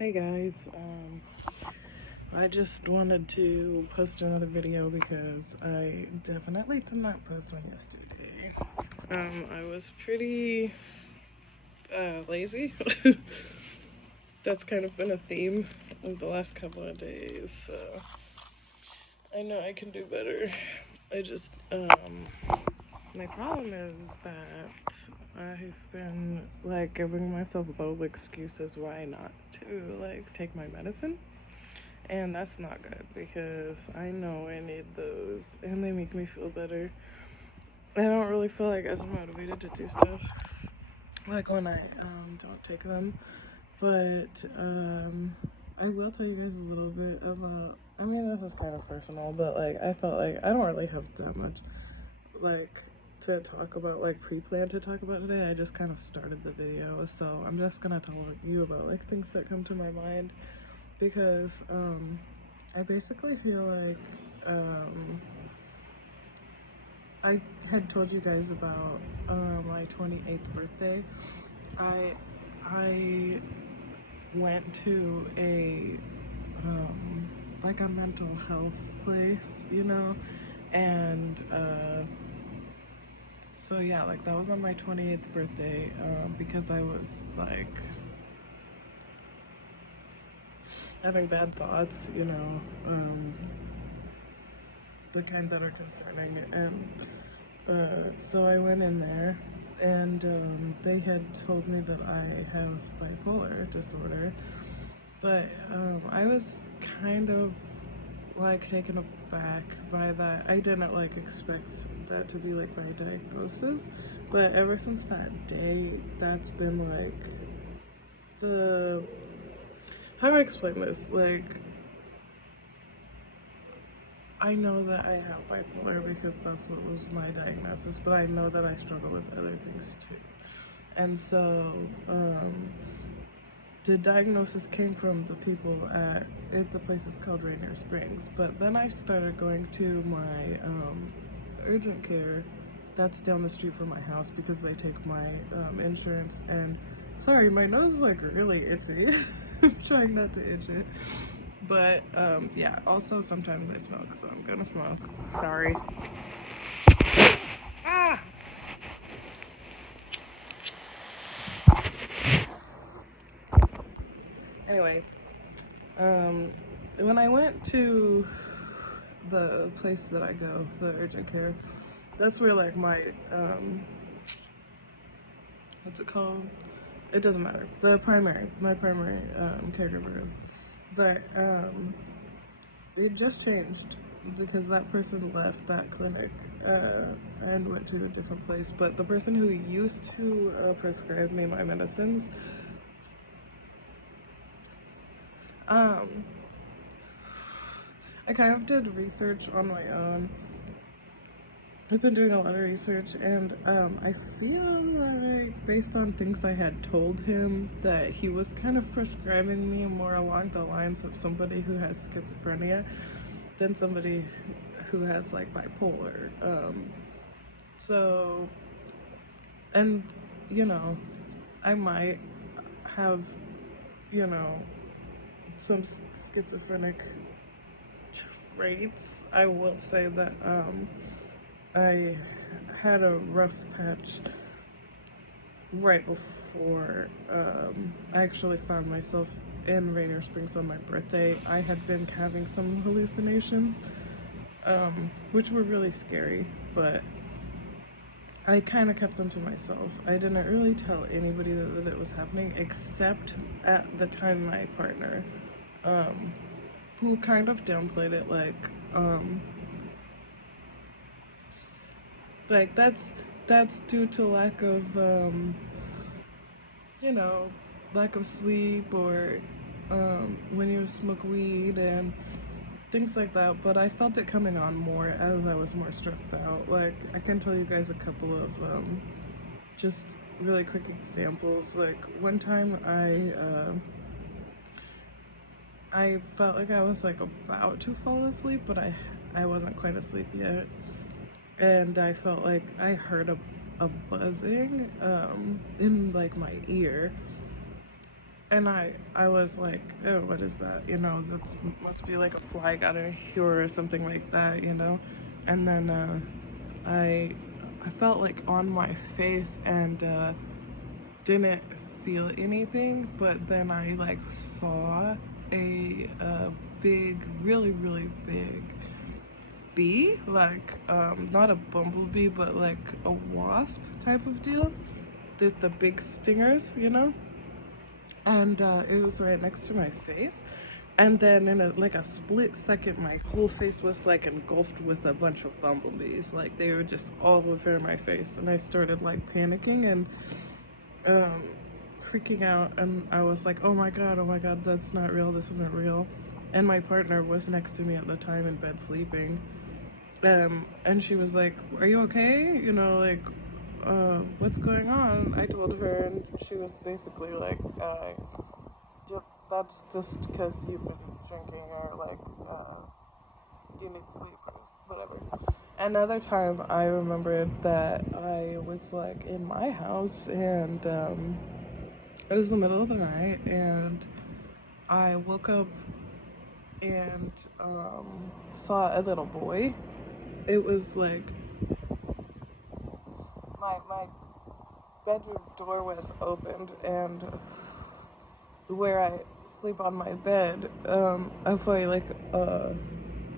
Hey guys, I just wanted to post another video because I definitely did not post one yesterday. I was pretty lazy. That's kind of been a theme of the last couple of days, so I know I can do better. I just, my problem is that I've been like giving myself little excuses why not to like take my medicine. And that's not good because I know I need those and they make me feel better. I don't really feel like as motivated to do stuff like when I don't take them. But I will tell you guys a little bit about, I mean, this is kind of personal, but like I felt like I don't really have that much like to talk about, like pre-planned to talk about today. I just kind of started the video, so I'm just gonna tell you about like things that come to my mind because I basically feel like I had told you guys about my 28th birthday. I went to a like a mental health place, you know, and so yeah, like that was on my 28th birthday because I was like having bad thoughts, you know, the kind that are concerning. And so I went in there, and they had told me that I have bipolar disorder, but I was kind of like taken aback by that. I didn't like expect that to be like my diagnosis, but ever since that day, that's been like the, how do I explain this? Like, I know that I have bipolar because that's what was my diagnosis, but I know that I struggle with other things too. And so, the diagnosis came from the people at the place is called Rainier Springs. But then I started going to my urgent care that's down the street from my house because they take my insurance. And sorry, my nose is like really itchy. I'm trying not to itch it. But yeah, also sometimes I smoke, so I'm gonna smoke. Sorry. Ah! Anyway, when I went to the place that I go, the urgent care, that's where like my what's it called? It doesn't matter. My primary caregiver is. But it just changed because that person left that clinic and went to a different place. But the person who used to prescribe me my medicines, I kind of did research on my own. I've been doing a lot of research, and I feel like based on things I had told him that he was kind of prescribing me more along the lines of somebody who has schizophrenia than somebody who has like bipolar. So, and you know, I might have, you know, some schizophrenic traits. I will say that I had a rough patch right before I actually found myself in Rainier Springs on my birthday. I had been having some hallucinations, which were really scary, but I kind of kept them to myself. I didn't really tell anybody that it was happening, except at the time my partner, who kind of downplayed it, like that's due to lack of, you know, lack of sleep or when you smoke weed and things like that. But I felt it coming on more as I was more stressed out. Like, I can tell you guys a couple of just really quick examples. Like, one time I felt like I was like about to fall asleep, but I wasn't quite asleep yet, and I felt like I heard a buzzing in like my ear, And I was like, oh, what is that? You know, that must be like a fly got in here or something like that, you know? And then I I felt like on my face and didn't feel anything, but then I like saw a big, really, really big bee, like not a bumblebee, but like a wasp type of deal. The big stingers, you know? And it was right next to my face. And then in like a split second, my whole face was like engulfed with a bunch of bumblebees. Like they were just all over my face, and I started like panicking and um, freaking out. And I was like, oh my god, that's not real. This isn't real. And my partner was next to me at the time in bed sleeping. And she was like, are you okay? You know, like, what's going on? I told her, and she was basically like, that's just because you've been drinking or like you need sleep or whatever. Another time I remembered that I was like in my house and it was the middle of the night and I woke up and saw a little boy. It was like my bedroom door was opened and where I sleep on my bed, if I like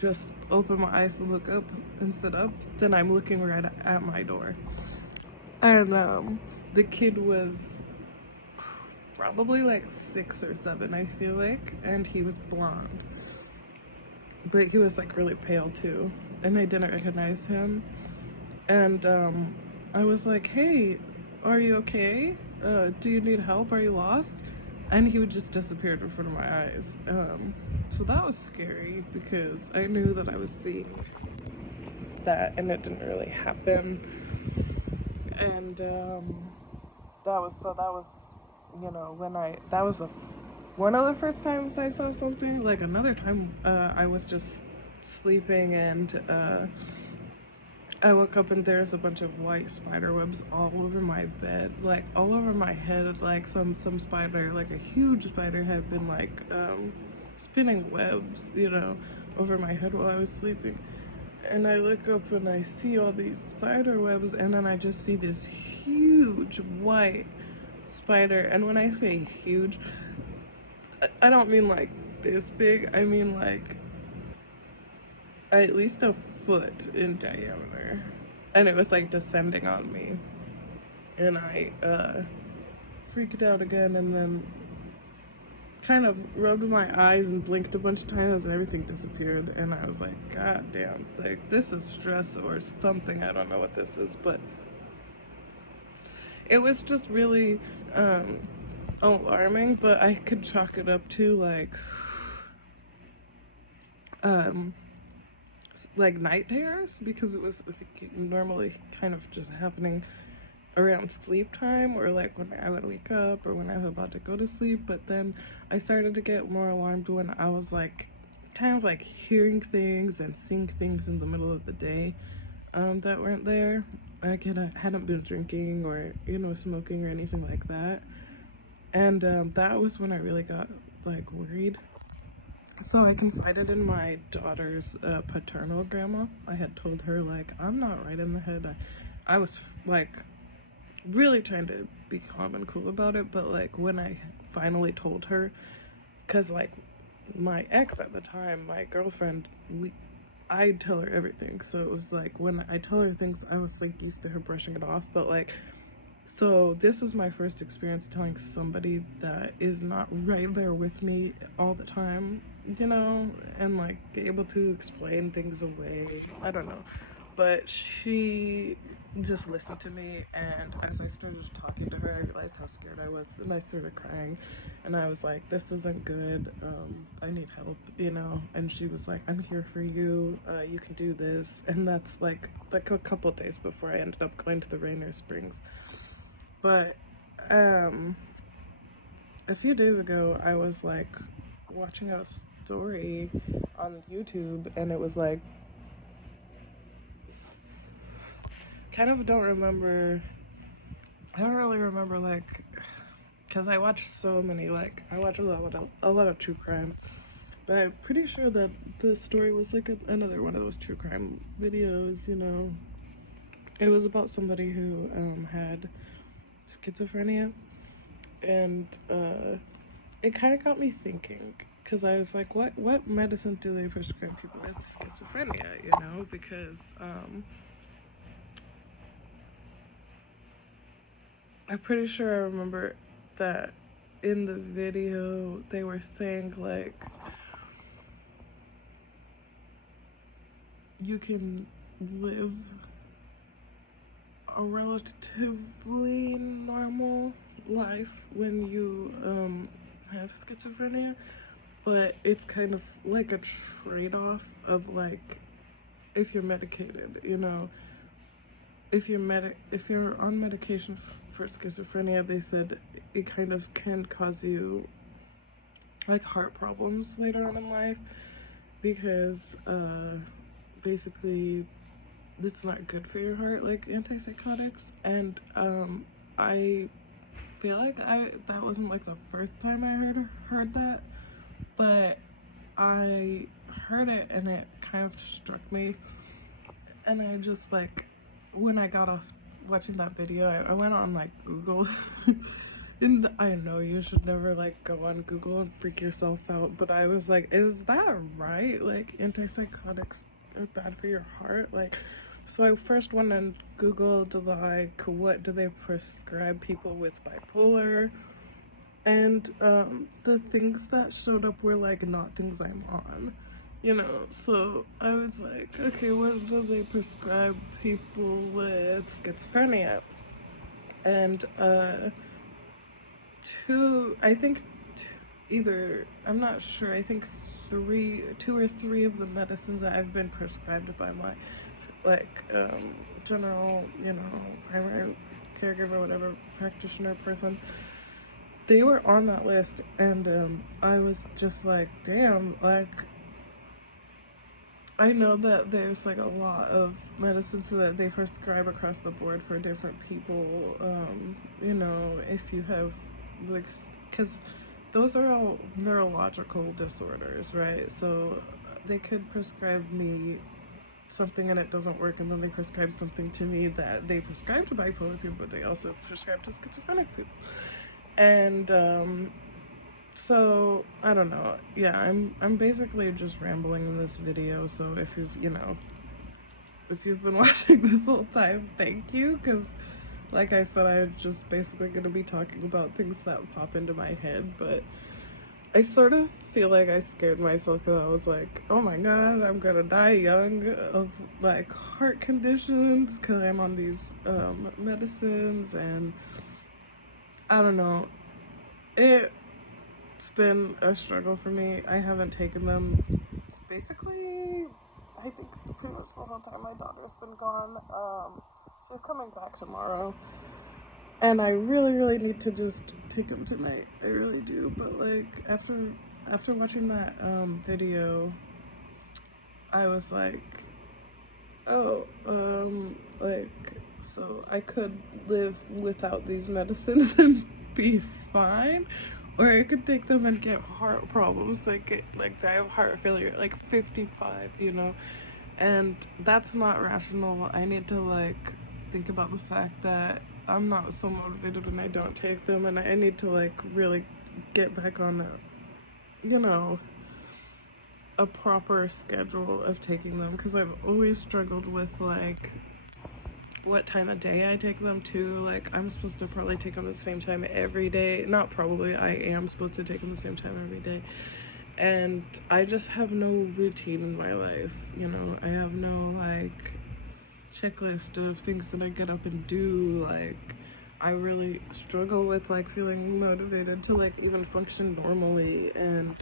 just open my eyes to look up and sit up, then I'm looking right at my door. And the kid was probably like 6 or 7, I feel like, and he was blonde. But he was like really pale too, and I didn't recognize him. And I was like, hey, are you okay? Do you need help? Are you lost? And he would just disappear in front of my eyes. So that was scary because I knew that I was seeing that and it didn't really happen. And that was, you know, that was one of the first times I saw something. Like another time, I was just sleeping and I woke up and there's a bunch of white spider webs all over my bed, like all over my head. Like some spider, like a huge spider, had been like spinning webs, you know, over my head while I was sleeping. And I look up and I see all these spider webs, and then I just see this huge white spider. And when I say huge, I don't mean like this big. I mean like at least a foot in diameter, and it was like descending on me, and I freaked out again, and then kind of rubbed my eyes and blinked a bunch of times, and everything disappeared. And I was like, god damn, like this is stress or something. I don't know what this is, but it was just really alarming. But I could chalk it up to um like night terrors, because it was normally kind of just happening around sleep time, or like when I would wake up or when I was about to go to sleep. But then I started to get more alarmed when I was like kind of like hearing things and seeing things in the middle of the day that weren't there. I hadn't been drinking or, you know, smoking or anything like that. And that was when I really got like worried. So I confided in my daughter's paternal grandma. I had told her like, I'm not right in the head. I was like really trying to be calm and cool about it, but like when I finally told her, because like my ex at the time, my girlfriend, I'd tell her everything. So it was like when I tell her things, I was like used to her brushing it off. But like, so this is my first experience telling somebody that is not right there with me all the time, you know, and like able to explain things away. I don't know. But she just listened to me, and as I started talking to her, I realized how scared I was, and I started crying. And I was like, this isn't good. I need help, you know. And she was like, I'm here for you. You can do this. And that's like a couple days before I ended up going to the Rainier Springs. But a few days ago, I was like watching a story on YouTube, and it was like, kind of don't remember. I don't really remember like because I watch so many, like, I watch a lot of true crime, but I'm pretty sure that the story was like another one of those true crime videos, you know. It was about somebody who had schizophrenia, and it kind of got me thinking, because I was like, what medicine do they prescribe people with schizophrenia, you know, because I'm pretty sure I remember that in the video they were saying, like, you can live a relatively normal life when you have schizophrenia, but it's kind of like a trade-off of, like, if you're medicated, you know, if you're on medication for schizophrenia, they said it kind of can cause you like heart problems later on in life, because basically it's not good for your heart, like antipsychotics. And I feel like that wasn't like the first time I heard that, but I heard it and it kind of struck me, and I just, like, when I got off watching that video, I went on, like, Google. And I know you should never, like, go on Google and freak yourself out, but I was like, is that right? Like, antipsychotics are bad for your heart? Like, so I first went and Googled, like, what do they prescribe people with bipolar? And the things that showed up were, like, not things I'm on, you know. So I was like, okay, what do they prescribe people with schizophrenia? And either, I'm not sure, I think two or three of the medicines that I've been prescribed by my, like, general, you know, primary caregiver, whatever, practitioner person, they were on that list. And I was just like, damn, like, I know that there's, like, a lot of medicines that they prescribe across the board for different people, you know, if you have, like, because those are all neurological disorders, right? So they could prescribe me something and it doesn't work, and then they prescribe something to me that they prescribe to bipolar people, but they also prescribe to schizophrenic people. And so I don't know. Yeah, I'm basically just rambling in this video. So if you've been watching this whole time, thank you, because like I said, I'm just basically gonna be talking about things that pop into my head. But I sort of feel like I scared myself, because I was like, oh my god, I'm gonna die young of, like, heart conditions because I'm on these medicines. And I don't know, it's been a struggle for me. I haven't taken them. It's basically, I think, pretty much the whole time my daughter's been gone. She's coming back tomorrow, and I really need to just take them tonight. I really do. But, like, after watching that video, I was like, oh, like, so I could live without these medicines and be fine, or I could take them and get heart problems, like I have heart failure at, like, 55, you know. And that's not rational. I need to, like, think about the fact that I'm not so motivated when I don't take them, and I need to, like, really get back on you know, a proper schedule of taking them, because I've always struggled with, like, what time of day I take them too. Like, I'm supposed to probably take them the same time every day. Not probably, I am supposed to take them the same time every day. And I just have no routine in my life, you know. I have no, like, checklist of things that I get up and do. Like, I really struggle with, like, feeling motivated to, like, even function normally. And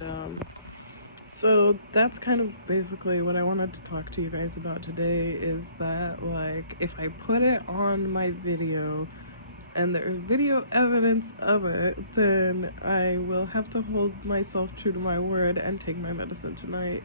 so that's kind of basically what I wanted to talk to you guys about today, is that, like, if I put it on my video and there's video evidence of it, then I will have to hold myself true to my word and take my medicine tonight.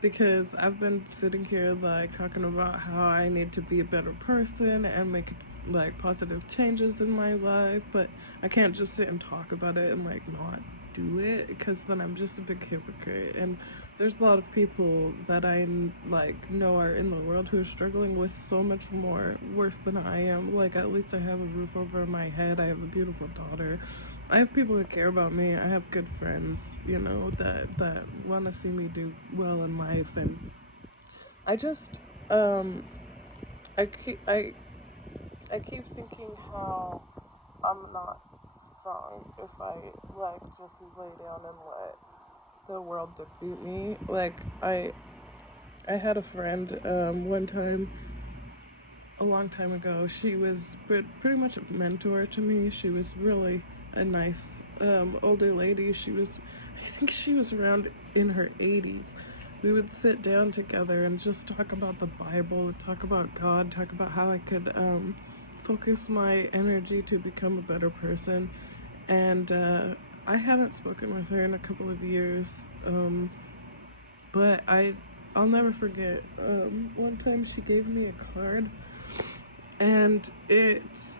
Because I've been sitting here, like, talking about how I need to be a better person and make like positive changes in my life, but I can't just sit and talk about it and like not do it, because then I'm just a big hypocrite. And there's a lot of people that I like know are in the world who are struggling with so much more worse than I am. Like, at least I have a roof over my head, I have a beautiful daughter, I have people who care about me, I have good friends, you know, that want to see me do well in life. And I just I keep thinking how I'm not strong if I like just lay down and let the world defeat me. Like, I had a friend one time, a long time ago. She was pretty much a mentor to me. She was really a nice older lady. I think she was around in her 80s. We would sit down together and just talk about the Bible, talk about God, talk about how I could focus my energy to become a better person. And I haven't spoken with her in a couple of years, but I'll never forget one time she gave me a card, and it's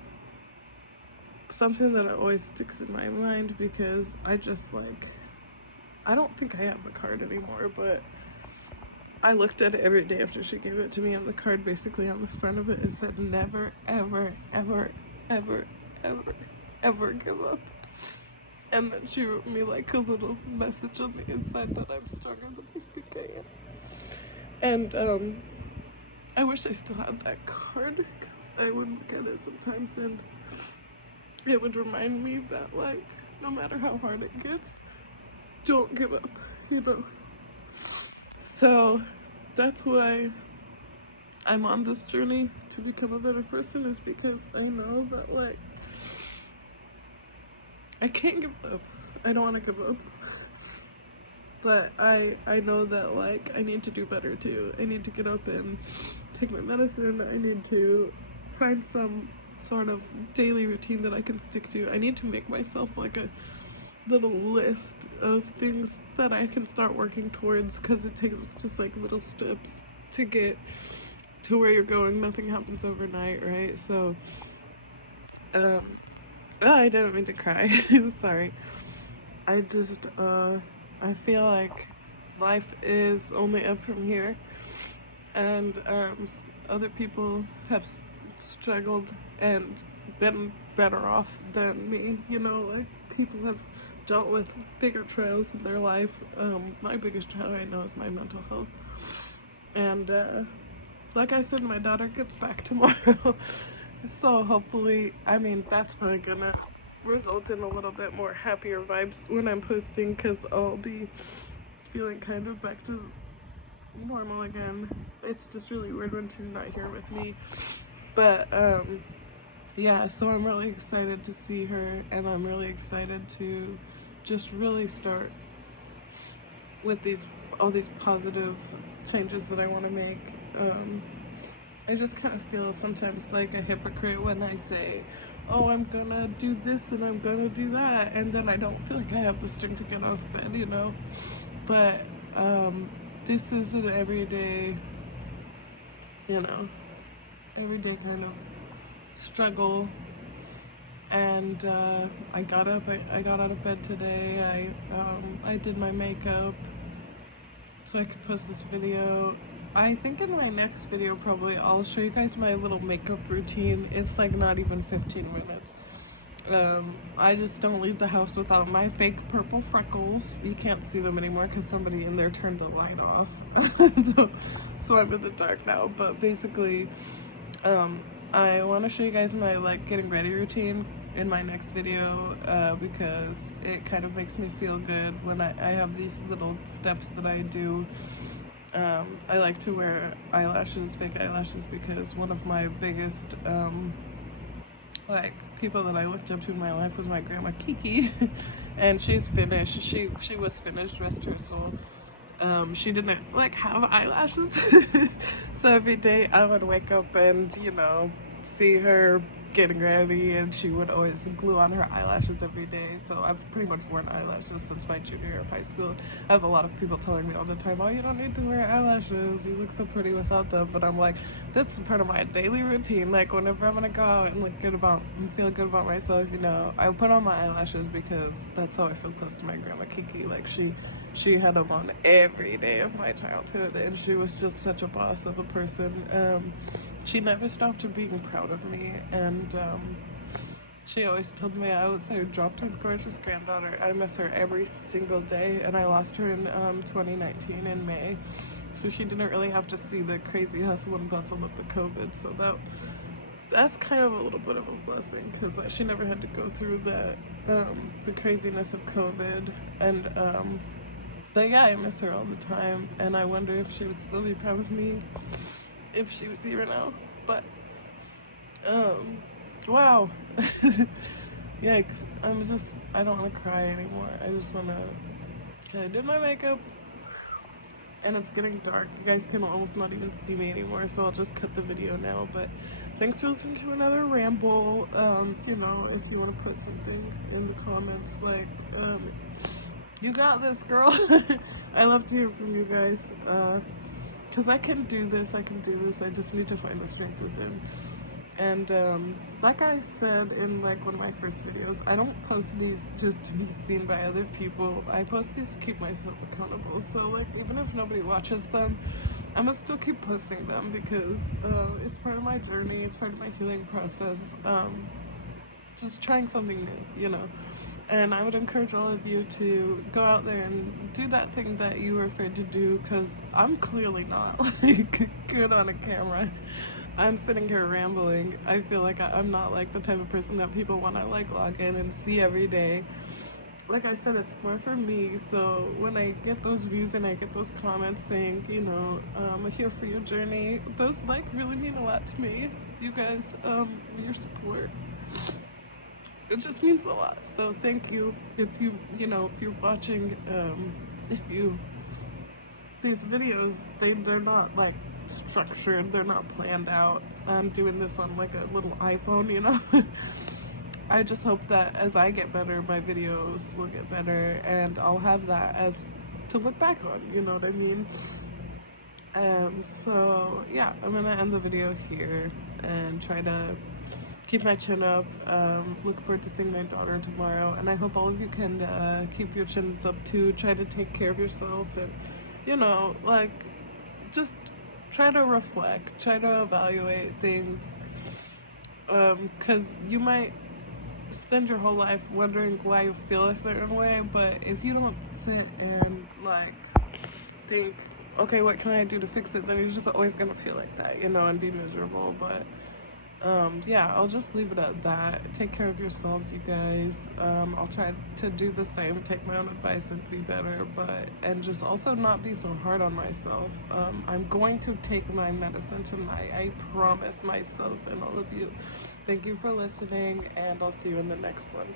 something that always sticks in my mind, because I don't think I have the card anymore, but I looked at it every day after she gave it to me, and the card basically on the front of it said, never, ever, ever, ever, ever, ever give up. And then she wrote me like a little message on the inside that I'm stronger than I think I am. And I wish I still had that card, because I would look at it sometimes and it would remind me that, like, no matter how hard it gets, don't give up, you know. So that's why I'm on this journey to become a better person, is because I know that, like, I can't give up. I don't want to give up. But I know that, like, I need to do better too. I need to get up and take my medicine. I need to find some sort of daily routine that I can stick to. I need to make myself like a little list of things that I can start working towards, because it takes just like little steps to get to where you're going. Nothing happens overnight, right? So oh, I didn't mean to cry. Sorry. I just I feel like life is only up from here, and other people have struggled and been better off than me. You know, like, people have dealt with bigger trials in their life. My biggest trial right now is my mental health, and like I said, my daughter gets back tomorrow. So hopefully, I mean, that's probably gonna result in a little bit more happier vibes when I'm posting, because I'll be feeling kind of back to normal again. It's just really weird when she's not here with me. But yeah, so I'm really excited to see her, and I'm really excited to just really start with all these positive changes that I want to make. I just kind of feel sometimes like a hypocrite when I say, oh, I'm gonna do this and I'm gonna do that, and then I don't feel like I have the strength to get out of bed, you know. But this is an everyday, you know, everyday kind of struggle. And I got out of bed today. I did my makeup so I could post this video. I think in my next video probably I'll show you guys my little makeup routine. It's like not even 15 minutes. I just don't leave the house without my fake purple freckles. You can't see them anymore because somebody in there turned the light off. so I'm in the dark now, but basically I want to show you guys my like getting ready routine in my next video, because it kind of makes me feel good when I have these little steps that I do. I like to wear eyelashes, fake eyelashes, because one of my biggest like people that I looked up to in my life was my grandma Kiki, and she's Finnish. She was Finnish, rest her soul. She didn't like have eyelashes, so every day I would wake up and, you know, see her getting ready, and she would always glue on her eyelashes every day. So I've pretty much worn eyelashes since my junior year of high school. I have a lot of people telling me all the time, oh, you don't need to wear eyelashes, you look so pretty without them. But I'm like, that's part of my daily routine. Like whenever I'm gonna go out and look good about and feel good about myself, you know, I put on my eyelashes because that's how I feel close to my grandma Kiki. Like she had them on every day of my childhood, and she was just such a boss of a person. She never stopped being proud of me, and she always told me I was her drop-dead gorgeous granddaughter. I miss her every single day, and I lost her in 2019 in May, so she didn't really have to see the crazy hustle and bustle of the COVID, so that's kind of a little bit of a blessing, because she never had to go through the craziness of COVID, and but yeah, I miss her all the time, and I wonder if she would still be proud of me if she was here now. But wow. Yikes. I don't want to cry anymore. I just want to, I did my makeup, and it's getting dark. You guys can almost not even see me anymore, so I'll just cut the video now. But thanks for listening to another ramble. You know, if you want to put something in the comments, like, you got this, girl. I love to hear from you guys, because I can do this, I just need to find the strength within. And like I said in like one of my first videos, I don't post these just to be seen by other people. I post these to keep myself accountable. So like, even if nobody watches them, I'm gonna still keep posting them, because it's part of my journey, it's part of my healing process. Just trying something new, you know. And I would encourage all of you to go out there and do that thing that you were afraid to do, because I'm clearly not like good on a camera. I'm sitting here rambling. I feel like I'm not like the type of person that people want to like log in and see every day. Like I said, it's more for me. So when I get those views and I get those comments saying, you know, I'm here for your journey, those like really mean a lot to me. You guys, your support, it just means a lot. So thank you. If you know, if you're watching, these videos, they're not like structured, they're not planned out. I'm doing this on like a little iPhone, you know. I just hope that as I get better, my videos will get better, and I'll have that as to look back on, you know what I mean? So yeah, I'm gonna end the video here and try to keep my chin up. Look forward to seeing my daughter tomorrow, and I hope all of you can keep your chins up too. Try to take care of yourself, and you know, like, just try to reflect, try to evaluate things, because you might spend your whole life wondering why you feel a certain way, but if you don't sit and like think, okay, what can I do to fix it, then you're just always gonna feel like that, you know, and be miserable. But yeah, I'll just leave it at that. Take care of yourselves, you guys. I'll try to do the same, take my own advice and be better, and just also not be so hard on myself. I'm going to take my medicine tonight, I promise myself and all of you. Thank you for listening, and I'll see you in the next one.